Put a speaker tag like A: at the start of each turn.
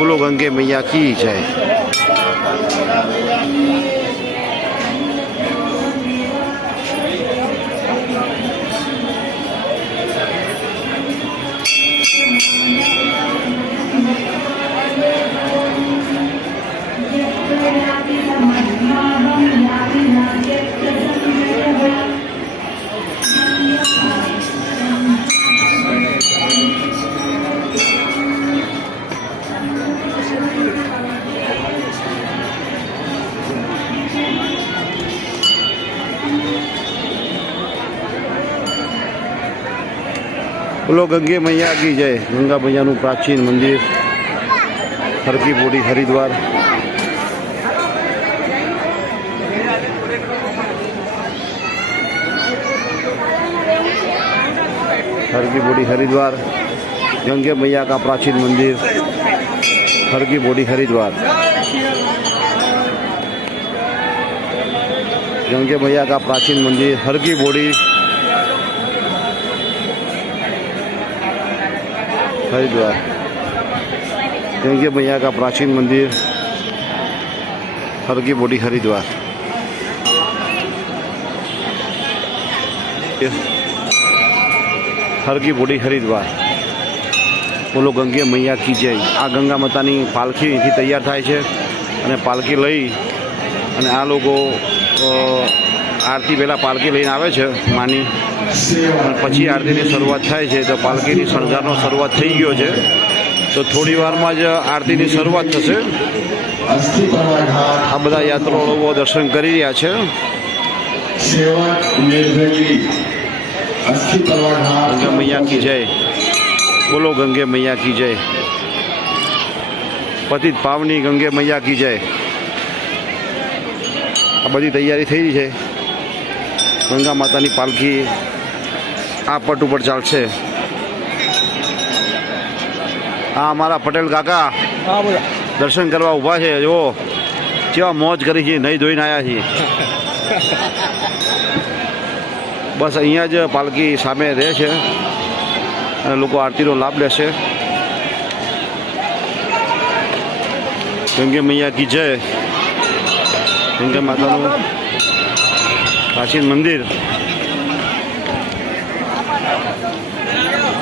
A: બોલો ગંગે મૈયા કી જય બોલો, ગંગે મૈયા કી જાય. ગંગા મૈયાનું પ્રાચીન મંદિર, હરકી બોડી, હરિદ્વાર. હરકી બોડી, હરિદ્વાર. ગંગે મૈયા કા પ્રાચીન મંદિર, હરકી બોડી, હરિદ્વાર. ગંગે મૈયા કા પ્રાચીન મંદિર, હરકી બોડી हरिद्वार गंगे मैया का प्राचीन मंदिर हर की बॉडी हरिद्वार ये હરકી બોડી હરિદ્વાર બોલો ગંગે મૈયા કી જય આ ગંગા માતાની પાલખી અહીંથી તૈયાર થાય છે અને પાલખી લઈ અને આ લોકો અ, આરતી પહેલાં પાલકી લઈને આવે છે, માની. પછી આરતીની શરૂઆત થાય છે, તો પાલકીની શણગારનો શરૂઆત થઈ ગયો છે. તો થોડી વારમાં જ આરતીની શરૂઆત થશે. આ બધા યાત્રાળુઓ દર્શન કરી રહ્યા છે. ગંગા મૈયા કી જય. બોલો ગંગે મૈયા કી જય. પતિત પાવની ગંગે મૈયા કી જય. આ બધી તૈયારી થઈ રહી છે. ગંગા માતાની પાલખી આ પટ ઉપર ચાલશે. આ અમારા પટેલ કાકા દર્શન કરવા ઊભા છે. જો કેવા મોજ કરી છે નહીં ધોઈને આવ્યા છીએ. બસ અહીંયા જ પાલકી સામે રહે છે. અને લોકો આરતીનો લાભ લેશે. ગંગે મૈયા કી જય. શંકર માતાનું પ્રાચીન મંદિર.